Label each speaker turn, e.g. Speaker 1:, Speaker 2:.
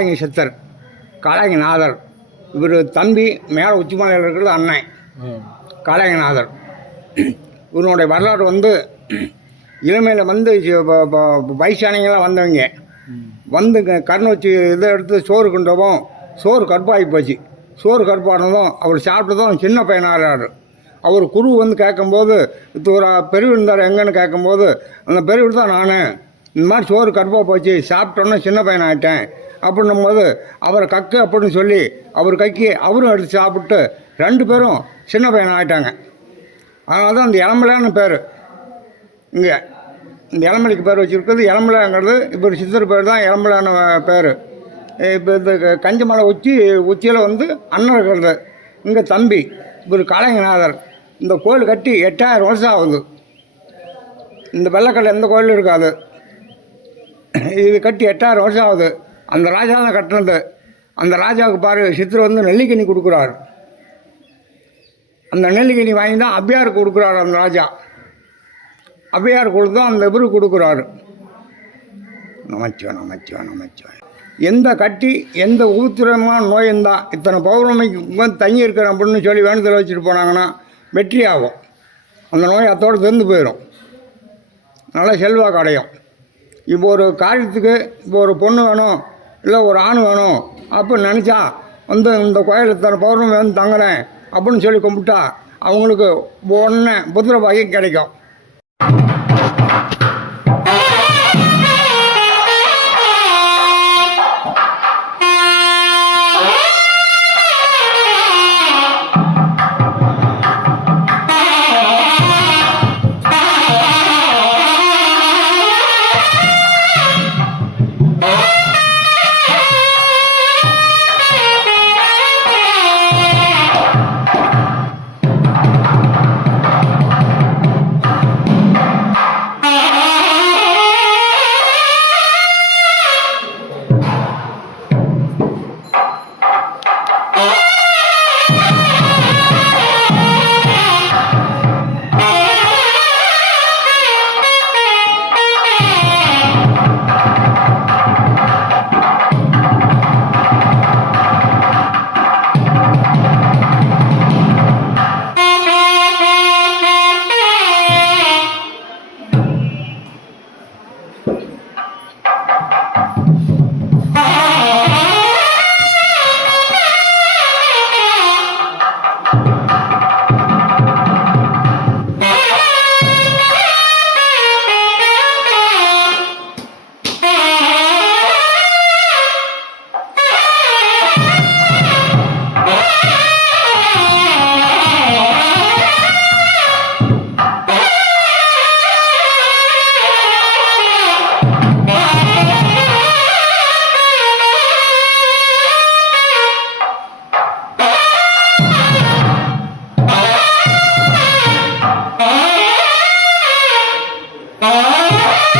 Speaker 1: காளாங்கி சித்தர் காளாங்கி நாதர். இவர் தம்பி மேலே உச்சிமலையில் இருக்கிறது அண்ணன்.
Speaker 2: ம்
Speaker 1: காளாங்கநாதர் இவனுடைய வரலாறு வந்து இளமையில் வந்து சி- வயசானவங்களாம் வந்தவங்க. வந்து க- வச்சு இதை எடுத்து சோறு கொண்டவும் சோறு கருப்பாகி போச்சு. சோறு கருப்பானதும் அவர் சாப்பிட்டதும் சின்ன பையனாகிறாரு அவர் குரு வந்து கேட்கும்போது இது ஒரு பெருவிருந்தார் எங்கன்னு கேட்கும்போது அந்த பெருவிரு தான் நான். இந்த மாதிரி சோறு கருப்பாக போச்சு சாப்பிட்டோன்னே சின்ன பையன் ஆகிட்டேன் அப்படின்னும் போது அவரை கக்கு அப்படின்னு சொல்லி அவர் கக்கி அவரும் எடுத்து சாப்பிட்டு ரெண்டு பேரும் சின்ன பையன் ஆகிட்டாங்க அதனால தான் அந்த இளமலைன்னு பேர். இங்கே இந்த இளமலைக்கு பேர் வச்சுருக்கிறது. இளமலைங்கிறது இப்போ ஒரு சித்தர் பேர் தான் இளமலைன்னு பேர். இப்போ இந்த கஞ்சமலை உச்சி உச்சியில் வந்து அண்ணன் இருக்கிறது. இங்கே தம்பி இவர் காளைங்கநாதர் இந்த கோயில் கட்டி எட்டாயிரம் வருஷம் ஆகுது. இந்த வெள்ளக்கடை எந்த கோயிலும் இருக்காது. இது கட்டி எட்டாயிரம் வருஷம் ஆகுது. அந்த ராஜா தான் கட்டினது அந்த ராஜாவுக்கு பாரு சித்தர் வந்து நெல்லிக்கனி கொடுக்குறாரு. அந்த நெல்லிக்கனி வாங்கி தான் அபியாருக்கு கொடுக்குறாரு அந்த ராஜா. அபியார் கொடுத்தோம் அந்த இவரு கொடுக்குறாரு. நமச்சிவன் நமச்சிவன் நமச்சிவன் எந்த கட்டி எந்த ஊத்திரமான நோய் இருந்தால் இத்தனை பௌர்ணமிக்கு தங்கி இருக்கிறேன் அப்படின்னு சொல்லி வேண்டுதல் வச்சுட்டு போனாங்கன்னா வெற்றி ஆகும். அந்த நோய் அத்தோடு திறந்து போயிடும். நல்லா செல்வாக்கு அடையும். இப்போ ஒரு காரியத்துக்கு இப்போ ஒரு பொண்ணு வேணும் இல்லை ஒரு ஆண் வேணும். அப்படின்னு நினச்சா வந்து இந்த கோயில் இத்தனை பௌர்ணமி வந்து தங்குறேன் அப்படின்னு சொல்லி கும்பிட்டா அவங்களுக்கு உடனே புத்திர பாகியம் கிடைக்கும். Oh!